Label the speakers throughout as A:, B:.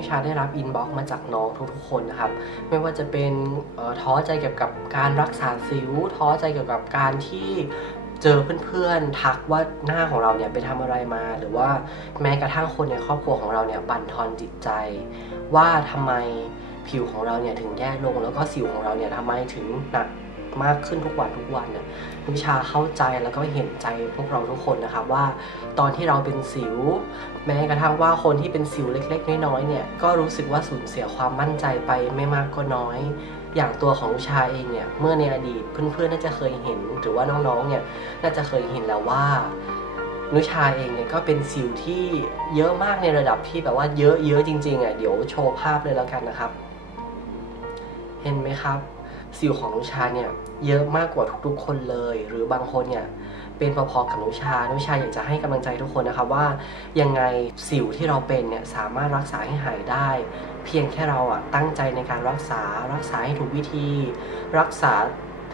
A: นุชาได้รับอินบ็อกซ์มาจากน้องทุกๆคนนะครับ ไม่ว่าจะเป็นท้อใจเกี่ยวกับการรักษาสิว ท้อใจเกี่ยวกับการที่เจอเพื่อนๆทักว่าหน้าของเราเนี่ยไปทำอะไรมา หรือว่าแม้กระทั่งคนในครอบครัวของเราเนี่ยบั่นทอนจิตใจ ว่าทำไมผิวของเราเนี่ยถึงแย่ลงแล้วก็สิวของเราเนี่ยทำไมถึงหนัก มากขึ้นทุกวันทุกวันเนี่ยนุชาเข้าใจแล้วก็เห็นใจพวกเราทุกคนนะครับว่า ตอนที่เราเป็นสิว แม้กระทั่งว่าคนที่เป็นสิวเล็ก ๆ น้อยๆเนี่ยก็รู้สึกว่าสูญเสียความมั่นใจไปไม่มากก็น้อย อย่างตัวของนุชาเองเนี่ยเมื่อในอดีตเพื่อนๆน่าจะเคยเห็น หรือว่าน้องๆเนี่ยน่าจะเคยเห็นแล้วว่านุชาเองเนี่ยก็เป็นสิวที่เยอะมากในระดับที่แบบว่าเยอะเยอะจริงๆอะเดี๋ยวโชว์ภาพเลยแล้วกันนะครับ เห็นไหมครับ สิวของนุชาเนี่ยเยอะมากกว่าทุกๆ คนเลย หรือบางคนเนี่ยเป็นพอๆกับนุชา นุชาอยากจะให้กำลังใจทุกคนนะครับว่ายังไงสิวที่เราเป็นเนี่ยสามารถรักษาให้หายได้ เพียงแค่เราอะตั้งใจในการรักษารักษาให้ถูกวิธี รักษา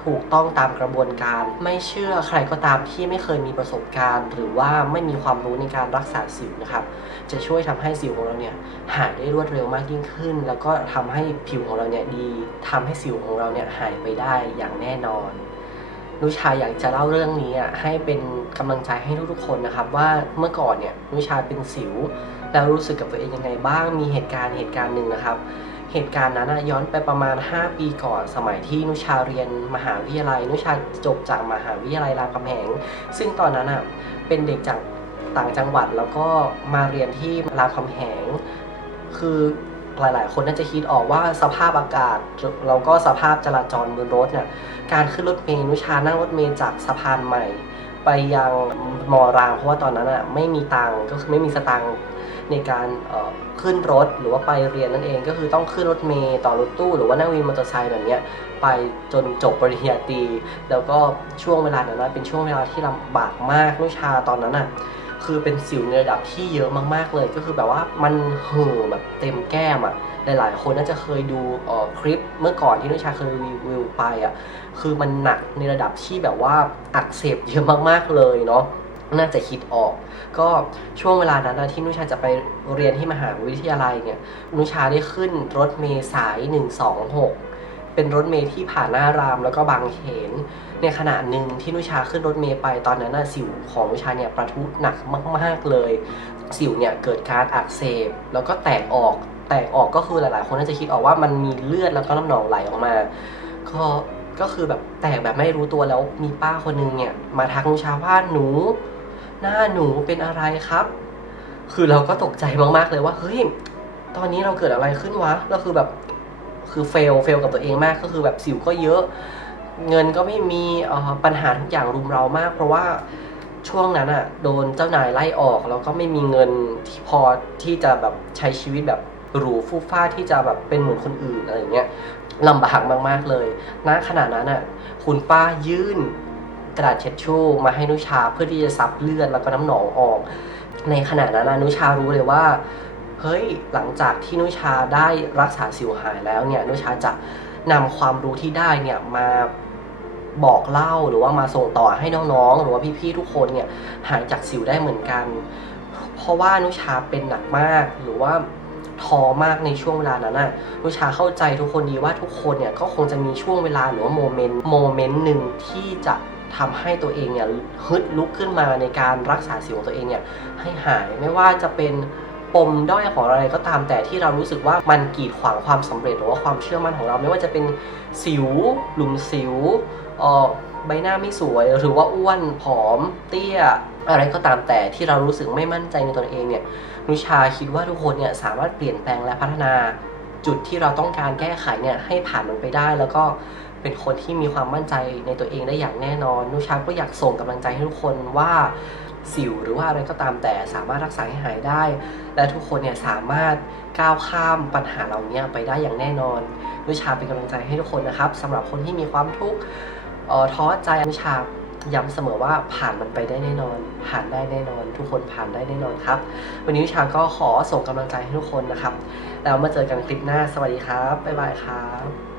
A: ถูกต้องตามกระบวนการ ไม่เชื่อใครก็ตามที่ไม่เคยมีประสบการณ์ หรือว่าไม่มีความรู้ในการรักษาสิวนะครับ จะช่วยทำให้สิวของเราเนี่ยหายได้รวดเร็วมากยิ่งขึ้น แล้วก็ทำให้ผิวของเราเนี่ยดีทำให้สิวของเราเนี่ยหายไปได้อย่างแน่นอนนุชาอยากจะเล่าเรื่องนี้อะให้เป็นกำลังใจให้ทุกๆคนนะครับว่าเมื่อก่อนเนี่ยนุชาเป็นสิว แล้วรู้สึกกับตัวเองยังไงบ้างมีเหตุการณ์เหตุการณ์หนึ่งนะครับ เหตุการณ์นั้นย้อนไปประมาณ 5 ปีก่อนสมัยที่นุชาเรียนมหาวิทยาลัย นุชาจบจากมหาวิทยาลัยรามคำแหง ซึ่งตอนนั้นเป็นเด็กจากต่างจังหวัดแล้วก็มาเรียนที่รามคำแหง คือหลายๆ คนน่าจะคิดออกว่าสภาพอากาศแล้วก็สภาพจราจรบนรถเนี่ยการขึ้นรถเมล์นุชานั่งรถเมล์จากสะพานใหม่ ไปยังมอรามเพราะว่าตอนนั้นอะไม่มีตังค์ก็คือไม่มีสตังค์ ในการเอ่อขึ้นรถหรือว่าไปเรียนนั่นเองก็คือต้องขึ้นรถเมล์ต่อรถตู้ หรือว่านั่งวินมอเตอร์ไซค์แบบเนี้ยไปจนจบปริญญาตรีแล้วก็ช่วงเวลานั้นนะเป็นช่วงเวลาที่ลำบากมากนุชาตอนนั้นอะคือเป็นสิวในระดับที่เยอะมากๆเลย ก็คือแบบว่ามันเห่อแบบเต็มแก้มอะหลายๆ คนน่าจะเคยดูคลิปเมื่อก่อนที่นุชาเคยรีวิวไปอะคือมันหนักในระดับที่แบบว่าอักเสบเยอะมากๆเลยเนาะ น่าจะคิดออก ก็ช่วงเวลานั้นนะที่นุชาจะไปเรียนที่มหาวิทยาลัยเนี่ย นุชาได้ขึ้นรถเมล์สาย 126 เป็นรถเมล์ที่ผ่านหน้ารามแล้วก็บางเขน ในขณะหนึ่งที่นุชาขึ้นรถเมล์ไปตอนนั้นนะสิวของนุชาเนี่ยประทุหนักมาก ๆเลย สิวเนี่ยเกิดการอักเสบแล้วก็แตกออก แตกออกก็คือหลาย ๆ คนน่าจะคิดออกว่ามันมีเลือดแล้วก็น้ำหนองไหลออกมา ก็ก็คือแบบแตกแบบไม่รู้ตัวแล้วมีป้าคนนึงเนี่ยมาทักนุชาว่าหนู หน้าหนูเป็นอะไรครับ คือเราก็ตกใจมากๆเลยว่า เฮ้ย ตอนนี้เราเกิดอะไรขึ้นวะแล้วคือแบบ คือเฟล เฟลกับตัวเองมาก ก็คือแบบสิวก็เยอะ เงินก็ไม่มีปัญหาทุกอย่างรุมเรามาก เพราะว่าช่วงนั้นอะโดนเจ้านายไล่ออก แล้วก็ไม่มีเงินที่พอที่จะแบบใช้ชีวิตแบบหรูฟู่ฟ้าที่จะแบบเป็นเหมือนคนอื่นอะไรอย่างเงี้ยลำบากมากๆเลยณขณะนั้นน่ะ คุณป้ายื่น กระดาษเช็ดชู่มาให้นุชาเพื่อที่จะซับเลือดแล้วก็น้ำหนองออก ในขณะนั้นนุชารู้เลยว่าเฮ้ยหลังจากที่นุชาได้รักษาสิวหายแล้วเนี่ยนุชาจะนำความรู้ที่ได้เนี่ยมาบอกเล่าหรือว่ามาส่งต่อให้น้องๆ หรือว่าพี่ๆทุกคนเนี่ยหายจากสิวได้เหมือนกัน เพราะว่านุชาเป็นหนักมากหรือว่าท้อมากในช่วงเวลานั้นน่ะนุชาเข้าใจทุกคนดีว่าทุกคนเนี่ยก็คงจะมีช่วงเวลาหรือว่าโมเมนต์โมเมนต์หนึ่งที่จะ ทำให้ตัวเองเนี่ยฮึดลุกขึ้นมาในการรักษาสิวของตัวเองเนี่ยให้หายไม่ว่าจะเป็นปมด้อยของอะไรก็ตามแต่ที่เรารู้สึกว่ามันกีดขวางความสำเร็จหรือว่าความเชื่อมั่นของเรา ไม่ว่าจะเป็นสิว หลุมสิวออใบหน้าไม่สวย หรือว่าอ้วนผอม เตี้ย อะไรก็ตามแต่ที่เรารู้สึกไม่มั่นใจในตัวเองเนี่ยนุชาคิดว่าทุกคนเนี่ยสามารถเปลี่ยนแปลงและพัฒนาจุดที่เราต้องการแก้ไขเนี่ยให้ผ่านมันไปได้แล้วก็ เป็นคนที่มีความมั่นใจในตัวเองได้อย่างแน่นอน นุชาก็อยากส่งกำลังใจให้ทุกคนว่าสิวหรือว่าอะไรก็ตามแต่สามารถรักษาให้หายได้ และทุกคนเนี่ยสามารถก้าวข้ามปัญหาเหล่านี้ไปได้อย่างแน่นอน นุชาเป็นกำลังใจให้ทุกคนนะครับสำหรับคนที่มีความทุกข์ท้อใจนุชาย้ำเสมอว่าผ่านมันไปได้แน่นอน ผ่านได้แน่นอน ทุกคนผ่านได้แน่นอนครับ วันนี้วิชาก็ขอส่งกำลังใจให้ทุกคนนะครับ แล้วมาเจอกันคลิปหน้าสวัสดีครับบ๊ายบายครับ